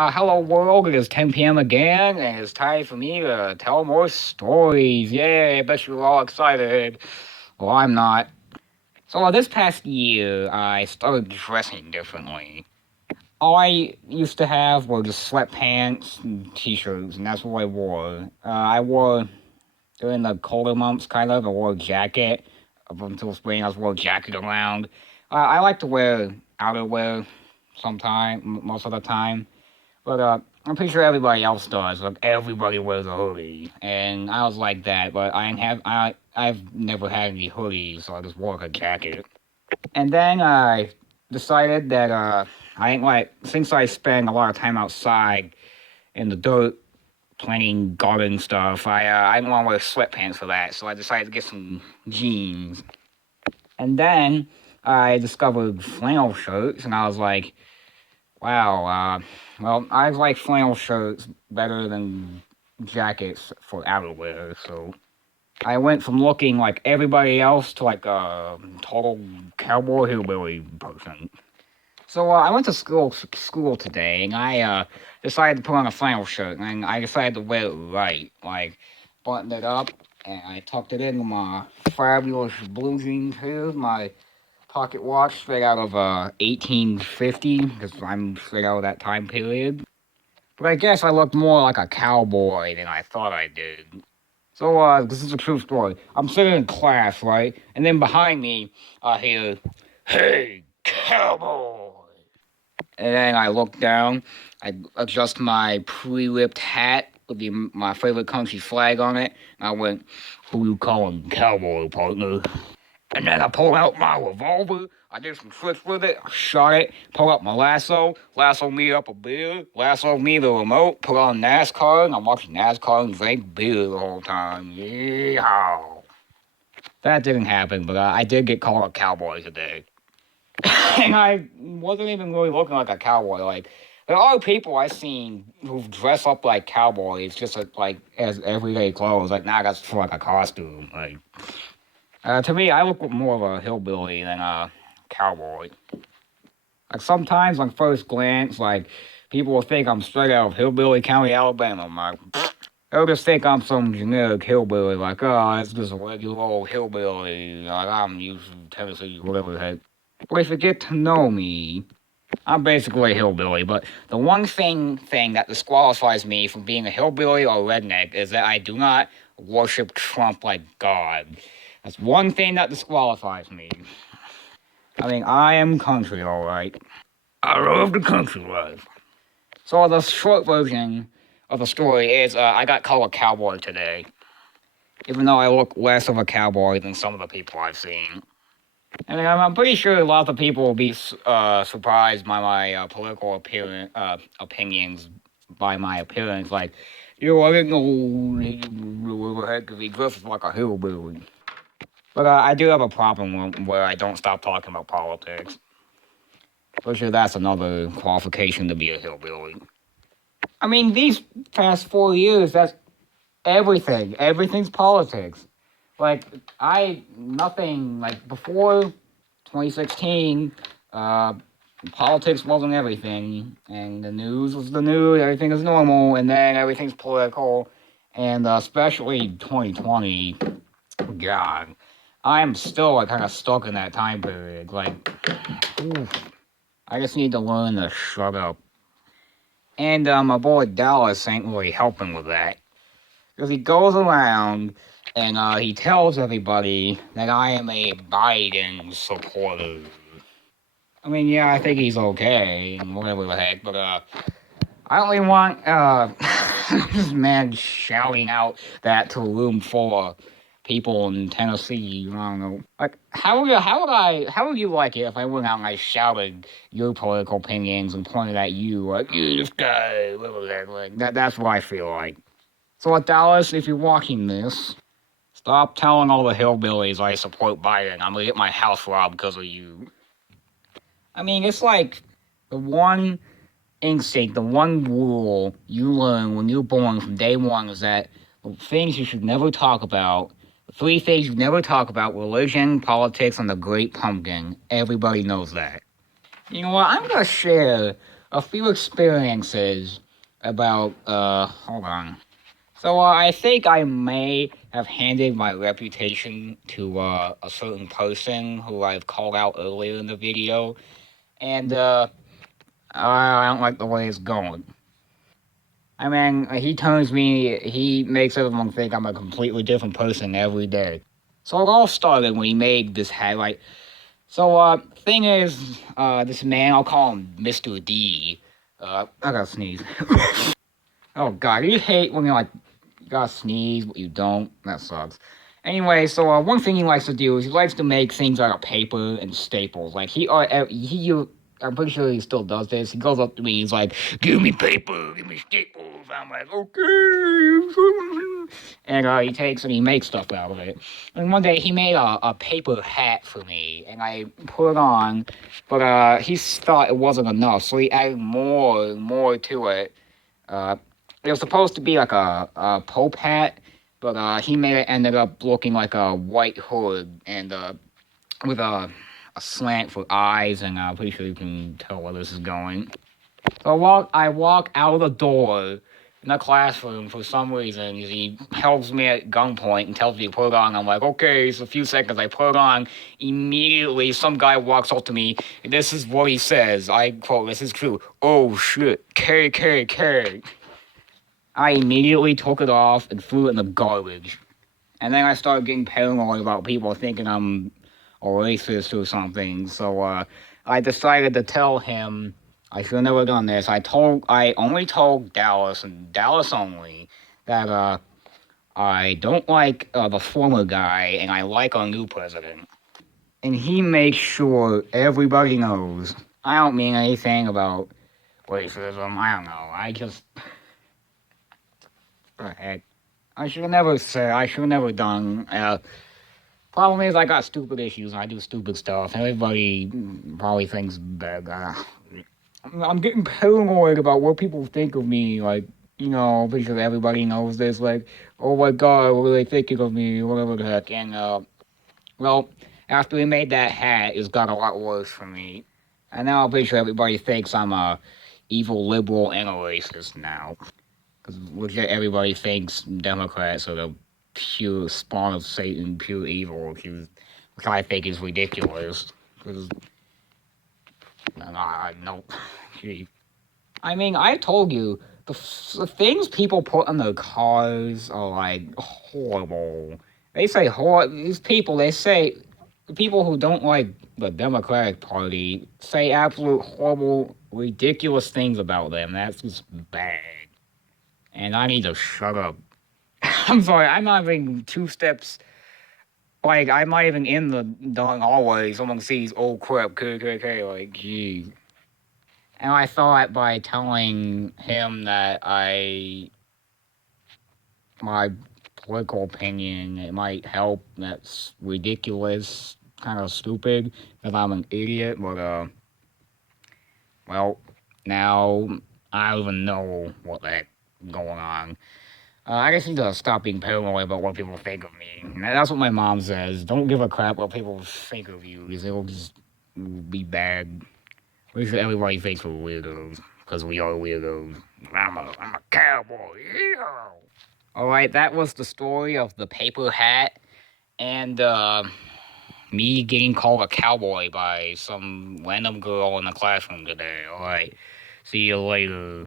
Hello world, it is 10 p.m. again, and it's time for me to tell more stories. Yay, I bet you're all excited. Well, I'm not. So, this past year, I started dressing differently. All I used to have were just sweatpants and t-shirts, and that's what I wore. I wore, during the colder months, I wore a jacket. Up until spring, I wore a jacket around. I like to wear outerwear most of the time. But I'm pretty sure everybody else does. Like everybody wears a hoodie, and I was like that. But I've never had any hoodies, so I just wore like a jacket. And then I decided that I ain't like since I spend a lot of time outside in the dirt planting garden stuff. I didn't want to wear sweatpants for that, so I decided to get some jeans. And then I discovered flannel shirts, and I was like, wow. Well, I like flannel shirts better than jackets for outerwear, so I went from looking like everybody else to like a total cowboy hillbilly person. So I went to school today, and I decided to put on a flannel shirt, and I decided to wear it right, like buttoned it up, and I tucked it into my fabulous blue jeans. Here's my pocket watch straight out of 1850, because I'm straight out of that time period. But I guess I looked more like a cowboy than I thought I did. So, this is a true story. I'm sitting in class, right? And then behind me, I hear, "Hey, cowboy!" And then I look down, I adjust my pre-ripped hat with my favorite country flag on it, and I went, "Who you calling cowboy, partner?" And then I pulled out my revolver. I did some tricks with it. I shot it. Pulled out my lasso me up a beer. Lasso me the remote. Put on NASCAR. And I'm watching NASCAR and drink beer the whole time. Yeehaw. That didn't happen, but I did get called a cowboy today. And I wasn't even really looking like a cowboy. Like, there are people I've seen who dress up like cowboys just like as everyday clothes. Like, nah, that's for like a costume. Like, to me, I look more of a hillbilly than a cowboy. Like sometimes on first glance, like people will think I'm straight out of Hillbilly County, Alabama. I'm like, they'll just think I'm some generic hillbilly, like, oh, it's just a regular old hillbilly, like I'm used from Tennessee, whatever the heck. But if you get to know me, I'm basically a hillbilly, but the one thing that disqualifies me from being a hillbilly or redneck is that I do not worship Trump like God. That's one thing that disqualifies me. I mean, I am country, alright. I love the country life. So the short version of the story is I got called a cowboy today, even though I look less of a cowboy than some of the people I've seen. And I'm pretty sure a lot of the people will be surprised by my political opinions, by my appearance. Like, I didn't know heck if he dresses like a hillbilly. But I do have a problem where I don't stop talking about politics. For sure, that's another qualification to be a hillbilly. I mean, these past 4 years, that's everything. Everything's politics. Like, nothing, like, before 2016, politics wasn't everything, and the news was the news, everything is normal, and then everything's political, and especially 2020, God, I am still, like, kind of stuck in that time period. Like, oof, I just need to learn to shut up. And my boy Dallas ain't really helping with that. Because he goes around and he tells everybody that I am a Biden supporter. I mean, yeah, I think he's okay and whatever the heck, but I don't really want this man shouting out that to a room full of people in Tennessee. I don't know. Like, how would you like it if I went out and I shouted your political opinions and pointed at you like, you this guy, whatever the heck, like that's what I feel like. So, Dallas, if you're watching this, stop telling all the hillbillies I support Biden. I'm gonna get my house robbed because of you. I mean, it's like the one instinct, the one rule you learn when you're born from day one is that the things you should never talk about, the three things you never talk about: religion, politics, and the great pumpkin. Everybody knows that. You know what? I'm gonna share a few experiences about, hold on. So, I think I may have handed my reputation to, a certain person who I've called out earlier in the video, and, I don't like the way it's going. I mean, he makes everyone think I'm a completely different person every day. So it all started when he made this hat, like, so, thing is, this man, I'll call him Mr. D. I gotta sneeze. Oh god, you hate when you gotta sneeze, but you don't. That sucks. Anyway, so, one thing he likes to do is he likes to make things out of paper and staples. Like, I'm pretty sure he still does this. He goes up to me, he's like, give me paper, give me staples. I'm like, okay. And, he takes and he makes stuff out of it. And one day he made a paper hat for me, and I put it on, but, he thought it wasn't enough, so he added more to it. Uh, it was supposed to be like a Pope hat, but he made it ended up looking like a white hood and with a slant for eyes, and I'm pretty sure you can tell where this is going. So I walk out of the door in the classroom for some reason. He holds me at gunpoint and tells me to put it on. I'm like, okay, so a few seconds I put it on. Immediately, some guy walks up to me, and this is what he says. I quote, this is true. Oh shit, K. I immediately took it off and threw it in the garbage. And then I started getting paranoid about people thinking I'm a racist or something. So I decided to tell him I should have never done this. I only told Dallas and Dallas only that I don't like the former guy and I like our new president. And he makes sure everybody knows. I don't mean anything about racism. I don't know. I just heck. I should have never said. I should have never done. Problem is, I got stupid issues and I do stupid stuff. Everybody probably thinks that I'm getting paranoid about what people think of me. Like, because everybody knows this. Like, oh my god, what are they thinking of me? Whatever the heck. And well, after we made that hat, it's got a lot worse for me. And now I'm pretty sure everybody thinks I'm a evil liberal and a racist now. Because legit everybody thinks Democrats are the pure spawn of Satan, pure evil, which I think is ridiculous. Because, no. I mean, I told you, the things people put on their cars are, like, horrible. They say, the people who don't like the Democratic Party say absolute horrible, ridiculous things about them. That's just bad. And I need to shut up. I'm sorry, I'm not even 2 steps. Like, I'm not even in the darn hallway. Someone sees, oh crap, KKK. Like, geez. And I thought by telling him that my political opinion, it might help. That's ridiculous, kind of stupid, that I'm an idiot. But, well, now I don't even know what the heck going on. I just need to stop being paranoid about what people think of me. That's what my mom says. Don't give a crap what people think of you, because it'll just be bad. We should everybody thinks we're weirdos, because we are weirdos. I'm a cowboy. Yeah. Alright, that was the story of the paper hat and me getting called a cowboy by some random girl in the classroom today. Alright, see you later.